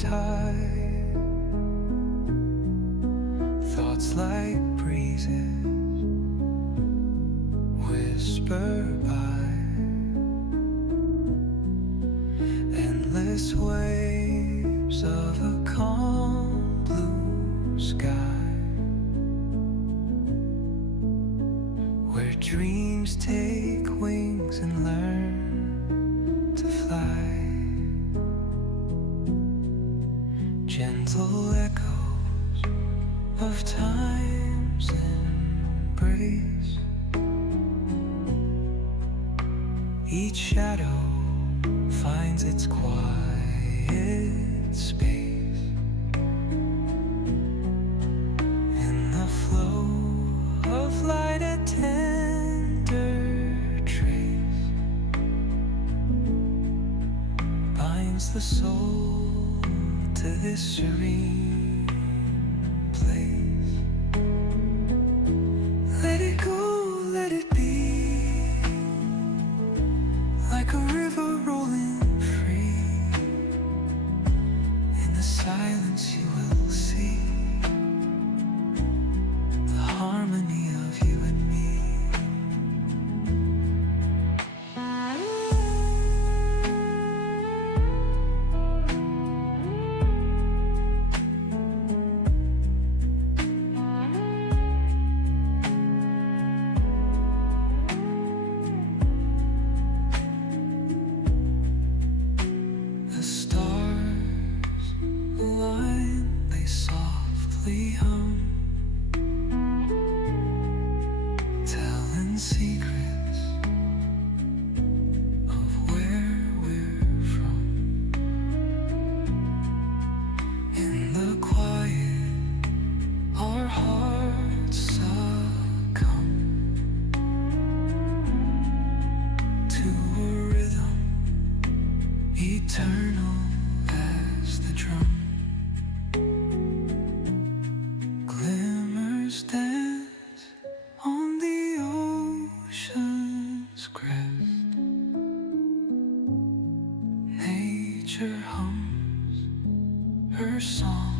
tide, thoughts like breezes whisper by, endless waves of a calm blue sky, where dreams take wings and learn to fly. Gentle echoes of time's embrace, each shadow finds its quiet space. In the flow of light, a tender trace binds the soul to this serene place. Let it go, let it be, like a river rolling free. In the silence you will see the harmony of you and me. The stars align, they softly hum, telling secrets of where we're from. In the quiet, our hearts succumb to a rhythm eternal as the drum. Glimmers dance on the ocean's crest. Nature hums her song